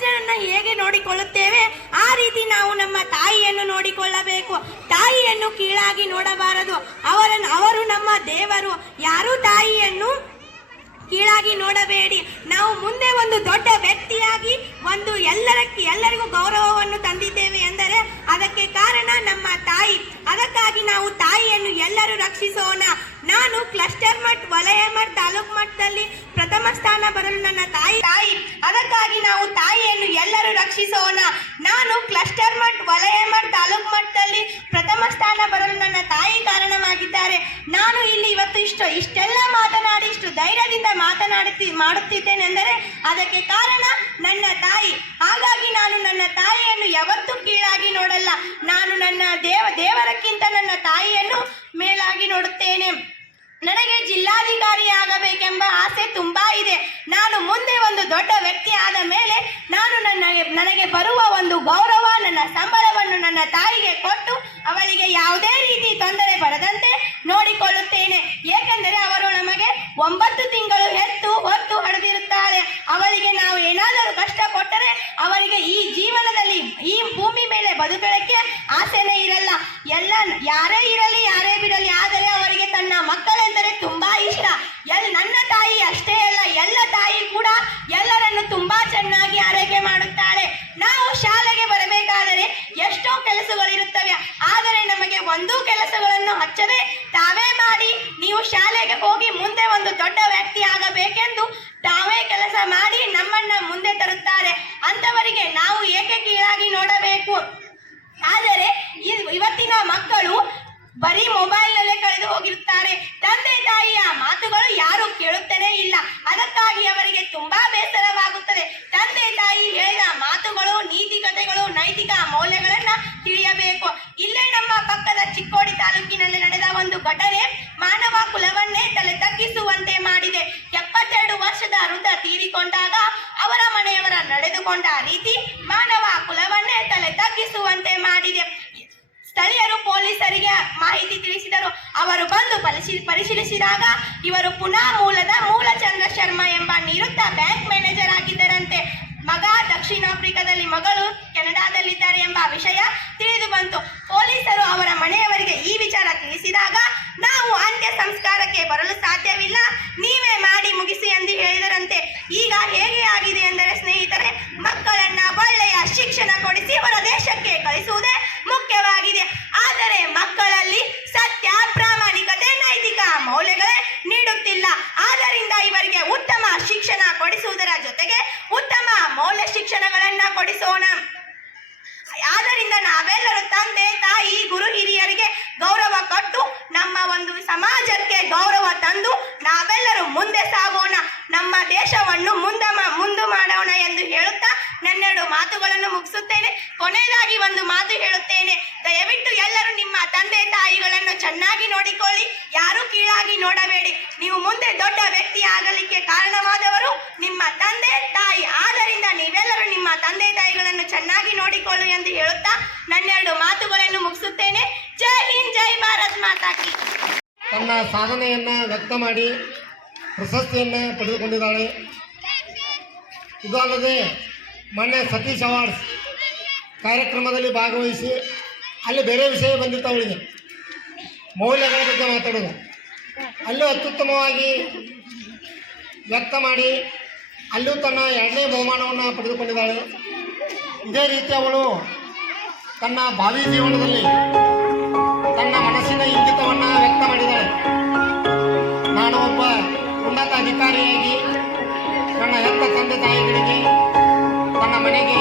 ಮನುಷ್ಯರನ್ನ ಹೇಗೆ ನೋಡಿಕೊಳ್ಳುತ್ತೇವೆ ಆ ರೀತಿ ನಾವು ನಮ್ಮ ತಾಯಿಯನ್ನು ನೋಡಿಕೊಳ್ಳಬೇಕು. ತಾಯಿಯನ್ನು ಕೀಳಾಗಿ ನೋಡಬಾರದು. ಅವರು ನಮ್ಮ ದೇವರು. ಯಾರೂ ತಾಯಿಯನ್ನು ಕೀಳಾಗಿ ನೋಡಬೇಡಿ. ನಾವು ಮುಂದೆ ಒಂದು ದೊಡ್ಡ ವ್ಯಕ್ತಿಯಾಗಿ ಎಲ್ಲರಿಗೂ ಗೌರವವನ್ನು ತಂದಿದ್ದೇವೆ ಎಂದರೆ ಅದಕ್ಕೆ ಕಾರಣ ನಮ್ಮ ತಾಯಿ. ಅದಕ್ಕಾಗಿ ನಾವು ತಾಯಿಯನ್ನು ಎಲ್ಲರೂ ರಕ್ಷಿಸೋಣ. ನಾನು ಕ್ಲಸ್ಟರ್ ಮಟ್ಟ, ವಲಯ ಮಟ್ಟ, ತಾಲೂಕು ಮಟ್ಟದಲ್ಲಿ ಪ್ರಥಮ ಸ್ಥಾನ ಬರಲು ನನ್ನ ತಾಯಿ. ಅದಕ್ಕಾಗಿ ನಾವು ತಾಯಿಯನ್ನು ಎಲ್ಲರೂ ರಕ್ಷಿಸೋಣ. ನಾನು ಕ್ಲಸ್ಟರ್ ಮಟ್ಟ, ವಲಯ ಮಟ್ಟ, ತಾಲೂಕು ಮಟ್ಟದಲ್ಲಿ ಪ್ರಥಮ ಸ್ಥಾನ ಬರಲು ನನ್ನ ತಾಯಿ ಕಾರಣವಾಗಿದ್ದಾರೆ. ನಾನು ಇಲ್ಲಿ ಇವತ್ತು ಇಷ್ಟೆಲ್ಲ ಮಾತನಾಡಿ ಇಷ್ಟು ಧೈರ್ಯದಿಂದ ಮಾಡುತ್ತಿದ್ದೇನೆ ಎಂದರೆ ಅದಕ್ಕೆ ಕಾರಣ ನನ್ನ ತಾಯಿ. ಹಾಗಾಗಿ ನಾನು ನನ್ನ ತಾಯಿಯನ್ನು ಯಾವತ್ತೂ ಕೀಳಾಗಿ ನೋಡಲ್ಲ. ನಾನು ನನ್ನ ದೇವರಕ್ಕಿಂತ ನನ್ನ ತಾಯಿಯನ್ನು ಮೇಲಾಗಿ ನೋಡುತ್ತೇನೆ. ನನಗೆ ಜಿಲ್ಲಾಧಿಕಾರಿ ಆಗಬೇಕೆಂಬ ಆಸೆ ತುಂಬಾ ಇದೆ. ನಾನು ಮುಂದೆ ಒಂದು ದೊಡ್ಡ ವ್ಯಕ್ತಿ ಆದ ಮೇಲೆ ನಾನು ನನಗೆ ಬರುವ ಒಂದು ಗೌರವ, ನನ್ನ ಸಂಬಳವನ್ನು ನನ್ನ ತಾಯಿಗೆ ಕೊಟ್ಟು ಅವಳಿಗೆ ಯಾವುದೇ ರೀತಿ ತೊಂದರೆ ಬರದಂತೆ ನೋಡಿಕೊಳ್ಳುತ್ತೇನೆ. ಏಕೆಂದರೆ ಅವರು ನಮಗೆ 9 ತಿಂಗಳು ಹೊತ್ತು ಹಡೆದಿರುತ್ತಾರೆ. ಅವರಿಗೆ ನಾವು ಏನಾದರೂ ಕಷ್ಟ ಕೊಟ್ಟರೆ ಅವರಿಗೆ ಈ ಜೀವನದಲ್ಲಿ ಈ ಭೂಮಿ ಮೇಲೆ ಬದುಕಲಿಕ್ಕೆ ಆಸೆನೇ ಇರಲ್ಲ. ಯಾರೇ ಇರಲಿ ಯಾರೇ ಬಿಡಲಿ, ಆದರೆ ಅವರಿಗೆ ತನ್ನ ಮಕ್ಕಳೆಂದರೆ ತುಂಬಾ ಇಷ್ಟ. ನನ್ನ ತಾಯಿ ಅಷ್ಟೇ ಅಲ್ಲ, ಎಲ್ಲ ತಾಯಿ ಕೂಡ ಎಲ್ಲರನ್ನು ತುಂಬಾ ಚೆನ್ನಾಗಿ ಆರೈಕೆ ಮಾಡುತ್ತಾಳೆ. ನಾವು ಶಾಲೆಗೆ ಬರಬೇಕಾದರೆ ಎಷ್ಟೋ ಕೆಲಸಗಳಿರುತ್ತವೆ, ಆದರೆ ನಮಗೆ ಒಂದೂ ಕೆಲಸಗಳನ್ನು ಹಚ್ಚದೆ ತಾವೇ ಮಾಡಿ ನೀವು ಶಾಲೆಗೆ ಹೋಗಿ ಮುಂದೆ ಒಂದು ದೊಡ್ಡ ವ್ಯಕ್ತಿ ಆಗಬೇಕೆಂದು ತಾವೇ ಕೆಲಸ ಮಾಡಿ ನಮ್ಮನ್ನ ಮುಂದೆ ತರುತ್ತಾರೆ. ಅಂತವರಿಗೆ ನಾವು ಏಕೆ ಕೀಳಾಗಿ ನೋಡಬೇಕು? ಆದರೆ ಇವತ್ತಿನ ಮಕ್ಕಳು ಬರೀ ಮೊಬೈಲ್ನಲ್ಲೇ ಕಳೆದು ಹೋಗಿರುತ್ತಾರೆ. ತಂದೆ ತಾಯಿಯ ಮಾತುಗಳು ಯಾರು ಕೇಳುತ್ತಲೇ ಇಲ್ಲ. ಅದಕ್ಕಾಗಿ ಅವರಿಗೆ ತುಂಬಾ ಬೇಸರವಾಗುತ್ತದೆ. ತಂದೆ ತಾಯಿ ಹೇಳಿದ ಮಾತುಗಳು, ನೀತಿ ಕಥೆಗಳು, ನೈತಿಕ ಮೌಲ್ಯಗಳನ್ನ ತಿಳಿಯಬೇಕು. ಇಲ್ಲೇ ನಮ್ಮ ಪಕ್ಕದ ಚಿಕ್ಕೋಡಿ ತಾಲೂಕಿನಲ್ಲಿ ನಡೆದ ಒಂದು ಘಟನೆ ಮಾನವ ಕುಲವನ್ನೇ ತಲೆ ತಗ್ಗಿಸುವಂತೆ ಮಾಡಿದೆ. 72 ವರ್ಷದ ವೃದ್ಧ ತೀರಿಕೊಂಡಾಗ ಅವರ ಮನೆಯವರ ನಡೆದುಕೊಂಡ ರೀತಿ ಮಾನವ ಕುಲವನ್ನೇ ತಲೆ ತಗ್ಗಿಸುವಂತೆ ಮಾಡಿದೆ. ಸ್ಥಳೀಯರು ಪೊಲೀಸರಿಗೆ ಮಾಹಿತಿ ತಿಳಿಸಿದರು. ಅವರು ಬಂದು ಪರಿಶೀಲಿಸಿದಾಗ ಇವರು ಪುನಃ ಮೂಲಚಂದ್ರ ಶರ್ಮಾ ಎಂಬ ನಿವೃತ್ತ ಬ್ಯಾಂಕ್ ಮ್ಯಾನೇಜರ್ ಆಗಿದ್ದರಂತೆ. ಮಗ ದಕ್ಷಿಣ ಆಫ್ರಿಕಾದಲ್ಲಿ, ಮಗಳು ಕೆನಡಾದಲ್ಲಿದ್ದಾರೆ ಎಂಬ ವಿಷಯ ತಿಳಿದು ಬಂತು. ಪೊಲೀಸರು ಅವರ ಮನೆಯವರಿಗೆ ಈ ವಿಚಾರ ತಿಳಿಸಿದಾಗ ನಾವು ಅಂತ್ಯ ಸಂಸ್ಕಾರಕ್ಕೆ ಬರಲು ಸಾಧ್ಯವಿಲ್ಲ, ನೀವೇ ಮಾಡಿ ಮುಗಿಸಿ ಎಂದು ಹೇಳಿದರಂತೆ. ಈಗ ಹೇಗೆ ಆಗಿದೆ ಎಂದರೆ ಸ್ನೇಹಿತರೆ, ಮಕ್ಕಳನ್ನ ಒಳ್ಳೆಯ ಶಿಕ್ಷಣ ಕೊಡಿಸಿ ಹೊರ ದೇಶಕ್ಕೆ ಕಳಿಸುವುದೇ ಮುಖ್ಯವಾಗಿದೆ. ಆದರೆ ಮಕ್ಕಳಲ್ಲಿ ಸತ್ಯ, ಪ್ರಾಮಾಣಿಕತೆ, ನೈತಿಕ ಮೌಲ್ಯಗಳೇ ನೀಡುತ್ತಿಲ್ಲ. ಆದ್ದರಿಂದ ಇವರಿಗೆ ಉತ್ತಮ ಶಿಕ್ಷಣ ಕೊಡಿಸುವುದರ ಜೊತೆಗೆ ಉತ್ತಮ ಮೌಲ್ಯ ಶಿಕ್ಷಣಗಳನ್ನ ಕೊಡಿಸೋಣ. ಆದ್ದರಿಂದ ನಾವೆಲ್ಲರೂ ತಂದೆ ತಾಯಿ, ಗುರು ಹಿರಿಯರಿಗೆ ಗೌರವ ಕೊಟ್ಟು ನಮ್ಮ ಒಂದು ಸಮಾಜಕ್ಕೆ ಗೌರವ ತಂದು ನಾವೆಲ್ಲರೂ ಮುಂದೆ ಸಾಗೋಣ, ನಮ್ಮ ದೇಶವನ್ನು ಮುಂದೆ ಮಾಡೋಣ ಎಂದು ಹೇಳುತ್ತಾ ನನ್ನೆರಡು ಮಾತುಗಳನ್ನು ಮುಗಿಸುತ್ತೇನೆ. ಕೊನೆಯದಾಗಿ ಒಂದು ಮಾತು ಹೇಳುತ್ತೇನೆ. ದಯವಿಟ್ಟು ಎಲ್ಲರೂ ನಿಮ್ಮ ತಂದೆ ತಾಯಿಗಳನ್ನು ಚೆನ್ನಾಗಿ ನೋಡಿಕೊಳ್ಳಿ, ಯಾರೂ ಕೀಳಾಗಿ ನೋಡಬೇಡಿ. ನೀವು ಮುಂದೆ ದೊಡ್ಡ ವ್ಯಕ್ತಿ ಆಗಲಿಕ್ಕೆ ಕಾರಣವಾದವರು ನಿಮ್ಮ ತಂದೆ ತಾಯಿ. ಆದ್ದರಿಂದ ನೀವೆಲ್ಲರೂ ನಿಮ್ಮ ತಂದೆ ತಾಯಿಗಳನ್ನು ಚೆನ್ನಾಗಿ ನೋಡಿಕೊಳ್ಳಿ ಎಂದು ಹೇಳುತ್ತಾ ನನ್ನೆರಡು ಮಾತುಗಳನ್ನು ಮುಗಿಸುತ್ತೇನೆ. ಜೈ ಹಿಂದ್, ಜೈ ಭಾರತ್ ಮಾತಾ ಕಿ. ತನ್ನ ಸಾಧನೆಯನ್ನು ವ್ಯಕ್ತ ಮಾಡಿ ಪ್ರಶಸ್ತಿಯನ್ನು ಪಡೆದುಕೊಂಡಿದ್ದಾಳೆ. ಇದು ಅಲ್ಲದೆ ಮೊನ್ನೆ ಸತೀಶ್ ಅವಾರ್ಡ್ಸ್ ಕಾರ್ಯಕ್ರಮದಲ್ಲಿ ಭಾಗವಹಿಸಿ ಅಲ್ಲಿ ಬೇರೆ ವಿಷಯ ಬಂದಿತ್ತು ಅವಳಿಗೆ, ಮೌಲ್ಯಗಳ ಬಗ್ಗೆ ಮಾತಾಡೋದು. ಅಲ್ಲೂ ಅತ್ಯುತ್ತಮವಾಗಿ ವ್ಯಕ್ತ ಮಾಡಿ ಅಲ್ಲೂ ತನ್ನ 2ನೇ ಬಹುಮಾನವನ್ನು ಪಡೆದುಕೊಂಡಿದ್ದಾಳೆ. ಇದೇ ರೀತಿ ಅವಳು ತನ್ನ ಭಾವಿ ಜೀವನದಲ್ಲಿ ತನ್ನ ಮನಸ್ಸಿನ ಇಂಗಿತವನ್ನು ವ್ಯಕ್ತ ಮಾಡಿದ್ದಾಳೆ. ನಾನು ಒಬ್ಬ ಉನ್ನತ ಅಧಿಕಾರಿಯಾಗಿ ನನ್ನ ಹೆತ್ತ ತಂದೆ ತಾಯಿಗಳಿಗೆ, ನನ್ನ ಮನೆಗೆ